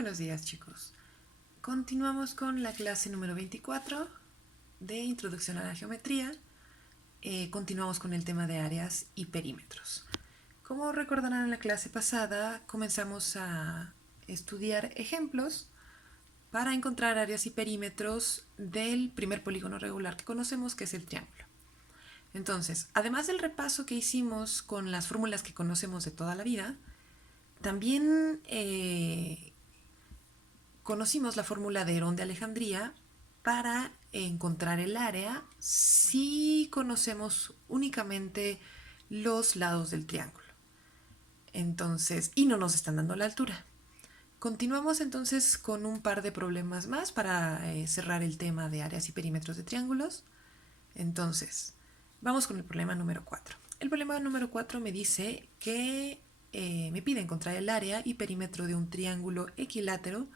buenos días, chicos. Continuamos con la clase número 24 de Introducción a la Geometría. Continuamos con el tema de áreas y perímetros. Como recordarán en la clase pasada, comenzamos a estudiar ejemplos para encontrar áreas y perímetros del primer polígono regular que conocemos, que es el triángulo. Entonces, además del repaso que hicimos con las fórmulas que conocemos de toda la vida, también conocimos la fórmula de Herón de Alejandría para encontrar el área si conocemos únicamente los lados del triángulo. Entonces, y no nos están dando la altura. Continuamos entonces con un par de problemas más para cerrar el tema de áreas y perímetros de triángulos. Entonces, vamos con el problema número 4. El problema número 4 me dice que me pide encontrar el área y perímetro de un triángulo equilátero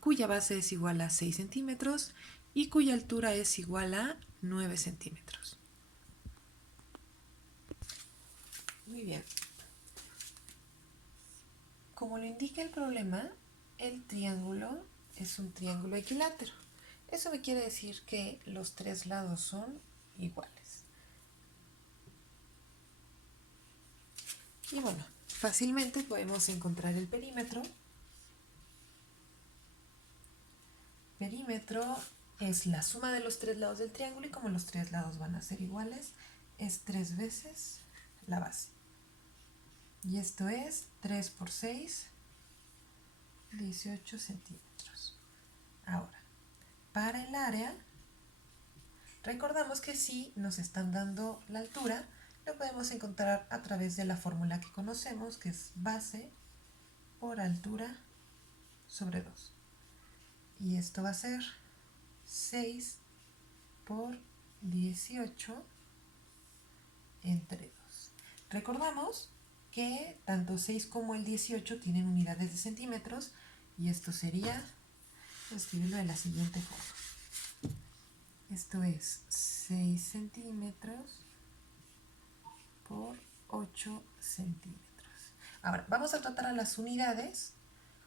cuya base es igual a 6 centímetros y cuya altura es igual a 9 centímetros. Muy bien. Como lo indica el problema, el triángulo es un triángulo equilátero. Eso me quiere decir que los tres lados son iguales. Y bueno, fácilmente podemos encontrar el perímetro. Perímetro es la suma de los tres lados del triángulo y como los tres lados van a ser iguales, es 3 veces la base. Y esto es 3 por 6, 18 centímetros. Ahora, para el área, recordamos que si nos están dando la altura, lo podemos encontrar a través de la fórmula que conocemos, que es base por altura sobre 2. Y esto va a ser 6 por 18 entre 2. Recordamos que tanto 6 como el 18 tienen unidades de centímetros y esto sería, voy a escribirlo de la siguiente forma. Esto es 6 centímetros por 8 centímetros. Ahora, vamos a tratar a las unidades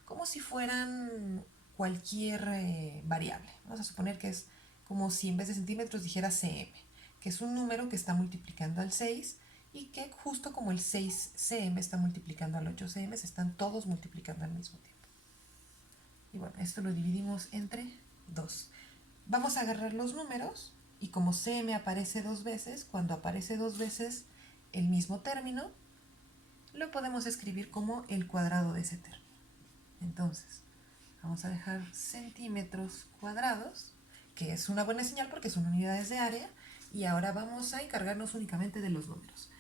como si fueran cualquier variable. Vamos a suponer que es como si en vez de centímetros dijera cm, que es un número que está multiplicando al 6 y que justo como el 6 cm está multiplicando al 8 cm, se están todos multiplicando al mismo tiempo. Y bueno, esto lo dividimos entre 2. Vamos a agarrar los números y como cm aparece 2 veces, cuando aparece 2 veces el mismo término, lo podemos escribir como el cuadrado de ese término. Entonces, vamos a dejar centímetros cuadrados, que es una buena señal porque son unidades de área, y ahora vamos a encargarnos únicamente de los números.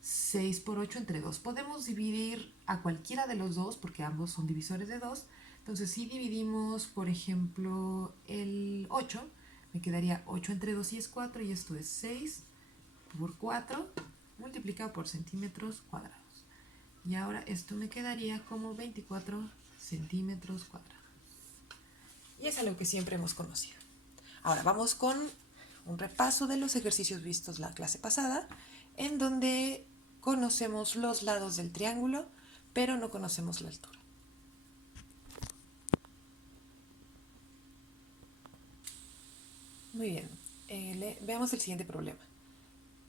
6 por 8 entre 2. Podemos dividir a cualquiera de los dos porque ambos son divisores de 2. Entonces, si dividimos, por ejemplo, el 8, me quedaría 8 entre 2 y es 4, y esto es 6 por 4 multiplicado por centímetros cuadrados. Y ahora esto me quedaría como 24 centímetros cuadrados. Y es algo que siempre hemos conocido. Ahora vamos con un repaso de los ejercicios vistos la clase pasada, en donde conocemos los lados del triángulo, pero no conocemos la altura. Muy bien, veamos el siguiente problema.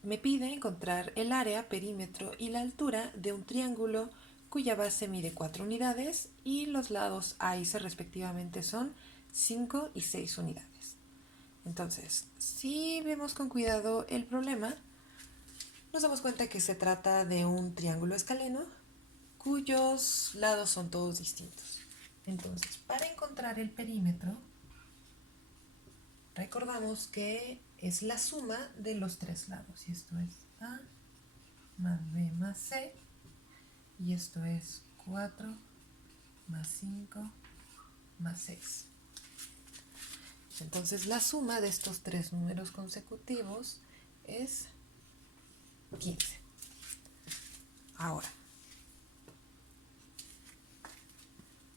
Me pide encontrar el área, perímetro y la altura de un triángulo cuya base mide 4 unidades y los lados A y C respectivamente son 5 y 6 unidades. Entonces, si vemos con cuidado el problema, nos damos cuenta que se trata de un triángulo escaleno cuyos lados son todos distintos. Entonces, para encontrar el perímetro, recordamos que es la suma de los tres lados. Y esto es A más B más C. Y esto es 4 más 5 más 6. Entonces, la suma de estos tres números consecutivos es 15. Ahora,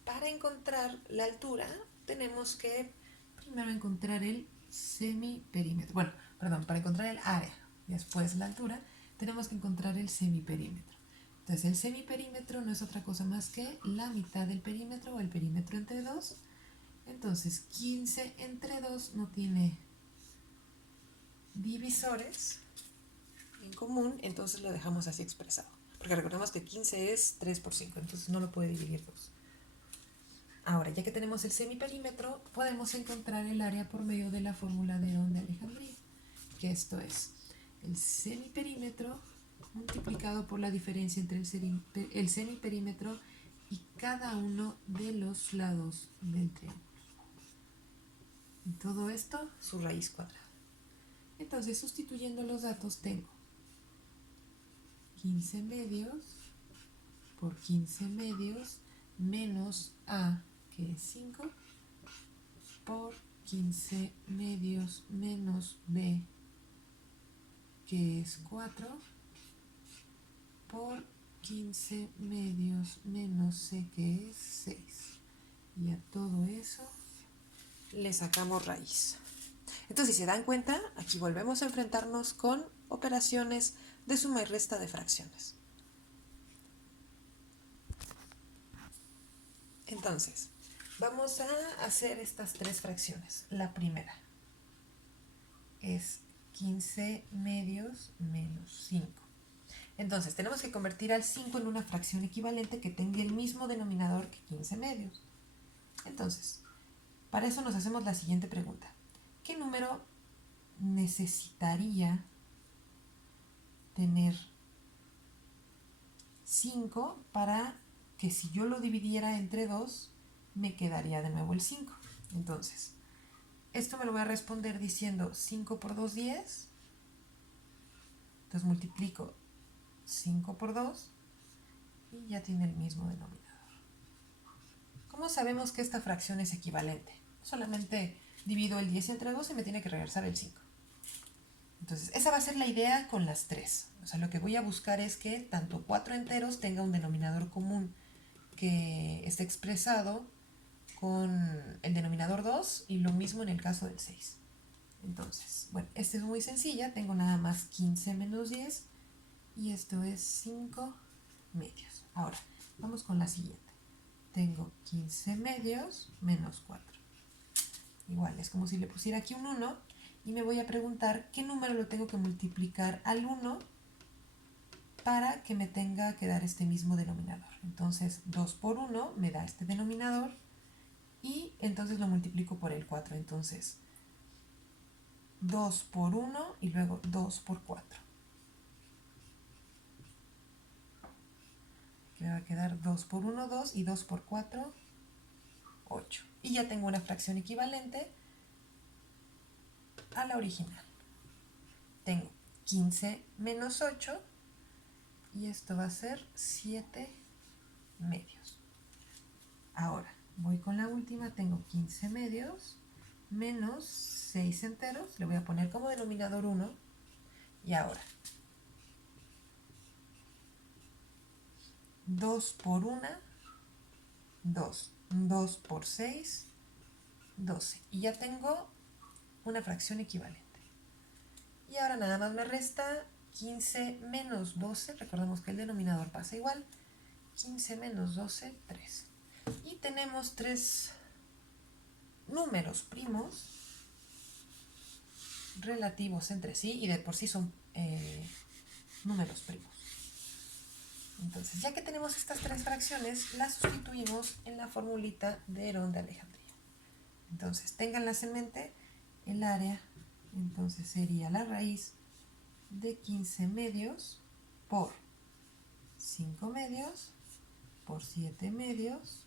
para encontrar la altura, tenemos que primero encontrar el semiperímetro. Bueno, perdón, para encontrar el área, después la altura, tenemos que encontrar el semiperímetro. Entonces el semiperímetro no es otra cosa más que la mitad del perímetro o el perímetro entre 2. Entonces 15 entre 2 no tiene divisores en común, entonces lo dejamos así expresado. Porque recordemos que 15 es 3 por 5, entonces no lo puede dividir 2. Ahora, ya que tenemos el semiperímetro, podemos encontrar el área por medio de la fórmula de Herón de Alejandría, que esto es el semiperímetro multiplicado por la diferencia entre el semiperímetro y cada uno de los lados del triángulo. Y todo esto, su raíz cuadrada. Entonces, sustituyendo los datos, tengo 15 medios por 15 medios menos A, que es 5, por 15 medios menos B, que es 4, por 15 medios menos C, que es 6. Y a todo eso le sacamos raíz. Entonces, si se dan cuenta, aquí volvemos a enfrentarnos con operaciones de suma y resta de fracciones. Entonces, vamos a hacer estas tres fracciones. La primera es 15 medios menos 5. Entonces, tenemos que convertir al 5 en una fracción equivalente que tenga el mismo denominador que 15 medios. Entonces, para eso nos hacemos la siguiente pregunta. ¿Qué número necesitaría tener 5 para que si yo lo dividiera entre 2, me quedaría de nuevo el 5? Entonces, esto me lo voy a responder diciendo 5 por 2, 10. Entonces multiplico 5 por 2 y ya tiene el mismo denominador. ¿Cómo sabemos que esta fracción es equivalente? Solamente divido el 10 entre 2 y me tiene que regresar el 5. Entonces, esa va a ser la idea con las tres. O sea, lo que voy a buscar es que tanto 4 enteros tenga un denominador común que esté expresado con el denominador 2 y lo mismo en el caso del 6. Entonces, bueno, esta es muy sencilla. Tengo nada más 15 menos 10 y esto es 5 medios. Ahora, vamos con la siguiente. Tengo 15 medios menos 4. Igual, es como si le pusiera aquí un 1 y me voy a preguntar qué número lo tengo que multiplicar al 1 para que me tenga que dar este mismo denominador. Entonces, 2 por 1 me da este denominador y entonces lo multiplico por el 4. Entonces, 2 por 1 y luego 2 por 4. Me va a quedar 2 por 1, 2 y 2 por 4, 8. Y ya tengo una fracción equivalente a la original. Tengo 15 menos 8 y esto va a ser 7 medios. Ahora, voy con la última, tengo 15 medios menos 6 enteros, le voy a poner como denominador 1 y ahora 2 por 1, 2, 2 por 6, 12 y ya tengo una fracción equivalente. Y ahora nada más me resta 15 menos 12, recordemos que el denominador pasa igual, 15 menos 12, 3. Y tenemos tres números primos relativos entre sí y de por sí son números primos. Entonces, ya que tenemos estas tres fracciones, las sustituimos en la formulita de Herón de Alejandría. Entonces, ténganlas en mente, el área entonces sería la raíz de 15 medios por 5 medios por 7 medios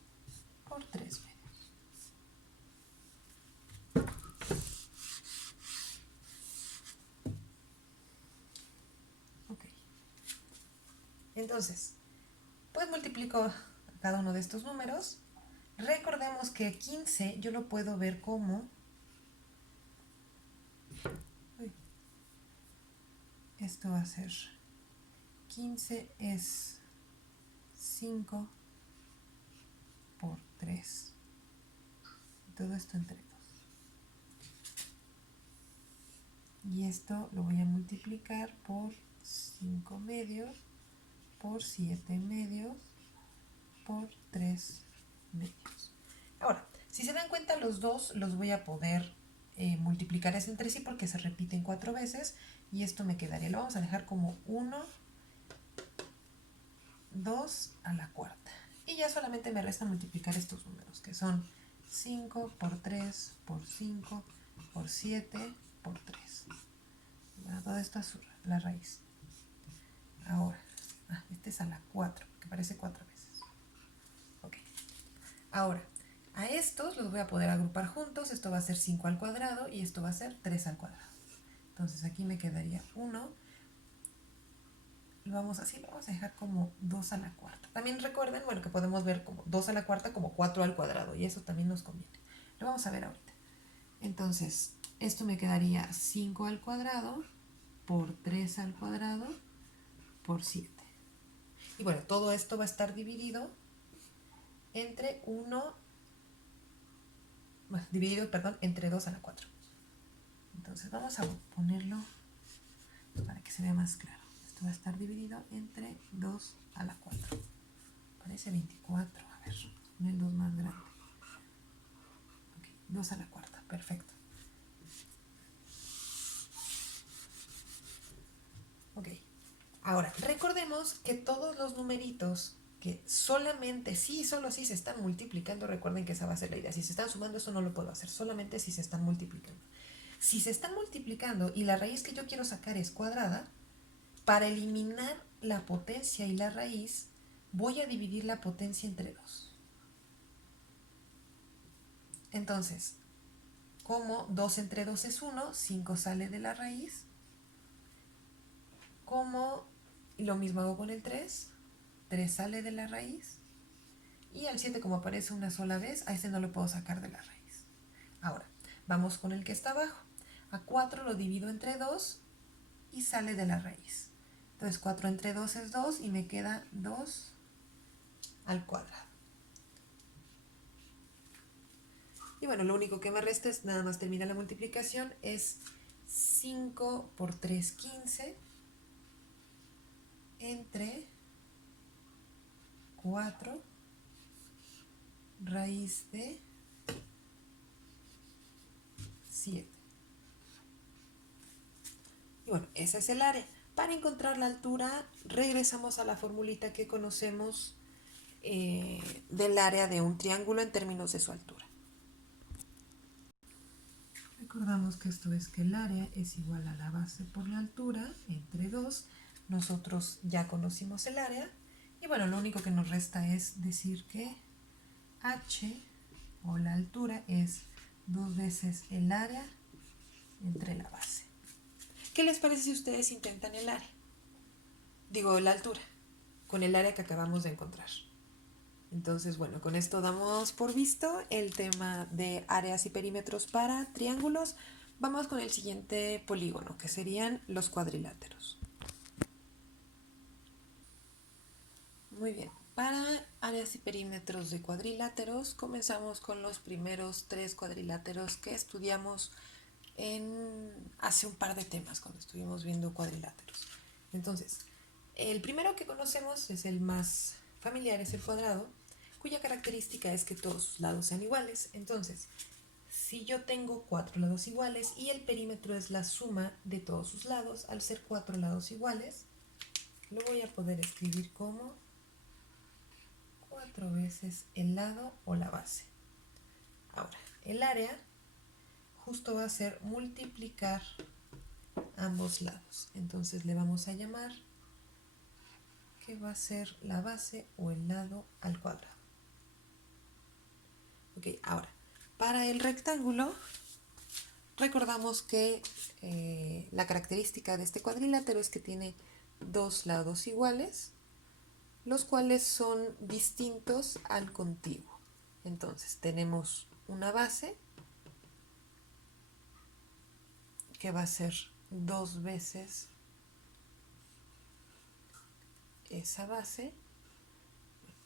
por 3 medios. Ok. Entonces, pues multiplico cada uno de estos números. Recordemos que 15 yo lo puedo ver como... Esto va a ser 15 es 5 por 3. Todo esto entre 2. Y esto lo voy a multiplicar por 5 medios por 7 medios por 3 medios. Ahora, si se dan cuenta, los dos los voy a poder multiplicar entre sí porque se repiten 4 veces y esto me quedaría, lo vamos a dejar como 1, 2 a la cuarta. Y ya solamente me resta multiplicar estos números, que son 5 por 3 por 5 por 7 por 3. Bueno, todo esto es la raíz. Ahora, este es a la 4, que parece 4 veces. Ok. Ahora, a estos los voy a poder agrupar juntos. Esto va a ser 5 al cuadrado y esto va a ser 3 al cuadrado. Entonces aquí me quedaría 1. Lo vamos a dejar como 2 a la cuarta. También recuerden, bueno, que podemos ver como 2 a la cuarta como 4 al cuadrado y eso también nos conviene. Lo vamos a ver ahorita. Entonces, esto me quedaría 5 al cuadrado por 3 al cuadrado por 7. Y bueno, todo esto va a estar dividido entre 2 a la 4. Entonces vamos a ponerlo para que se vea más claro. Esto va a estar dividido entre 2 a la 4. Parece 24, a ver, pon el 2 más grande. Ok, 2 a la cuarta, perfecto. Ok, ahora recordemos que todos los numeritos que solamente, sí, solo si se están multiplicando, recuerden que esa va a ser la idea. Si se están sumando, eso no lo puedo hacer, solamente si se están multiplicando. Si se están multiplicando y la raíz que yo quiero sacar es cuadrada, para eliminar la potencia y la raíz, voy a dividir la potencia entre 2. Entonces, como 2 entre 2 es 1, 5 sale de la raíz. Como lo mismo hago con el 3, 3 sale de la raíz. Y al 7, como aparece una sola vez, a este no lo puedo sacar de la raíz. Ahora, vamos con el que está abajo. A 4 lo divido entre 2 y sale de la raíz. Entonces 4 entre 2 es 2 y me queda 2 al cuadrado. Y bueno, lo único que me resta es nada más terminar la multiplicación, es 5 por 3, 15, entre 4 raíz de 7. Y bueno, ese es el área. Para encontrar la altura, regresamos a la formulita que conocemos del área de un triángulo en términos de su altura. Recordamos que esto es que el área es igual a la base por la altura entre 2. Nosotros ya conocimos el área. Y bueno, lo único que nos resta es decir que h, o la altura, es 2 veces el área entre la base. ¿Qué les parece si ustedes intentan el área? Digo, la altura, con el área que acabamos de encontrar. Entonces, bueno, con esto damos por visto el tema de áreas y perímetros para triángulos. Vamos con el siguiente polígono, que serían los cuadriláteros. Muy bien, para áreas y perímetros de cuadriláteros, comenzamos con los primeros 3 cuadriláteros que estudiamos hace un par de temas cuando estuvimos viendo cuadriláteros. Entonces, el primero que conocemos es el más familiar, es el cuadrado, cuya característica es que todos sus lados sean iguales. Entonces, si yo tengo 4 lados iguales y el perímetro es la suma de todos sus lados, al ser 4 lados iguales, lo voy a poder escribir como 4 veces el lado o la base. Ahora, el área justo va a ser multiplicar ambos lados. Entonces le vamos a llamar que va a ser la base o el lado al cuadrado. Ok, ahora, para el rectángulo, recordamos que la característica de este cuadrilátero es que tiene 2 lados iguales, los cuales son distintos al contiguo. Entonces, tenemos una base que va a ser 2 veces esa base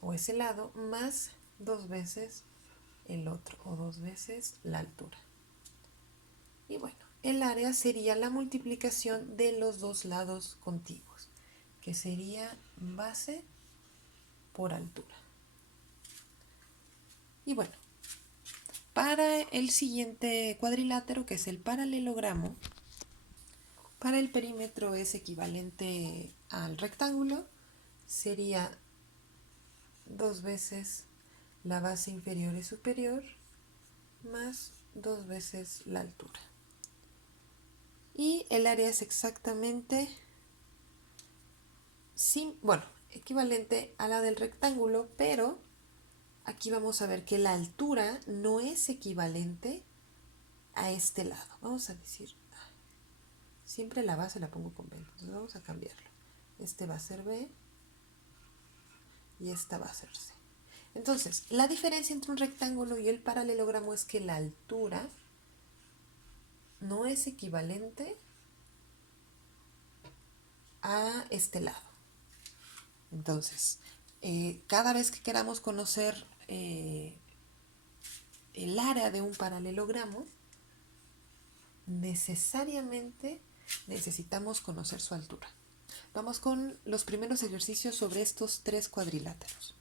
o ese lado más 2 veces el otro o 2 veces la altura. Y bueno, el área sería la multiplicación de los 2 lados contiguos, que sería base por altura. Y bueno, para el siguiente cuadrilátero, que es el paralelogramo, para el perímetro es equivalente al rectángulo, sería 2 veces la base inferior y superior más 2 veces la altura. Y el área es exactamente, equivalente a la del rectángulo, pero aquí vamos a ver que la altura no es equivalente a este lado. Vamos a decir, siempre la base la pongo con B, entonces vamos a cambiarlo. Este va a ser B y esta va a ser C. Entonces, la diferencia entre un rectángulo y el paralelogramo es que la altura no es equivalente a este lado. Entonces, cada vez que queramos conocer el área de un paralelogramo, necesariamente necesitamos conocer su altura. Vamos con los primeros ejercicios sobre estos 3 cuadriláteros.